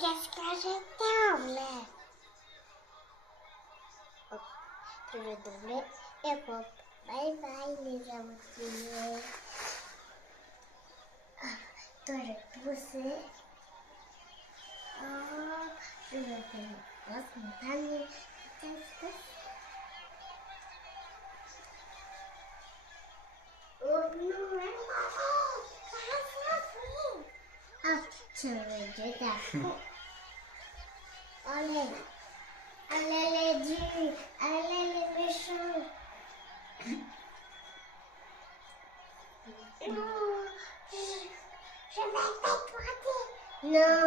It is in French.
Qu'est-ce que je double? Je vais doubler et pop. Bye bye les amours. Toi je pousse. Oh, je vais faire une grosse montagne. Oh non, ah, tu veux dire d'accord. Allez, allez les dieux, allez les méchants. Non, je vais t'écraser. Non.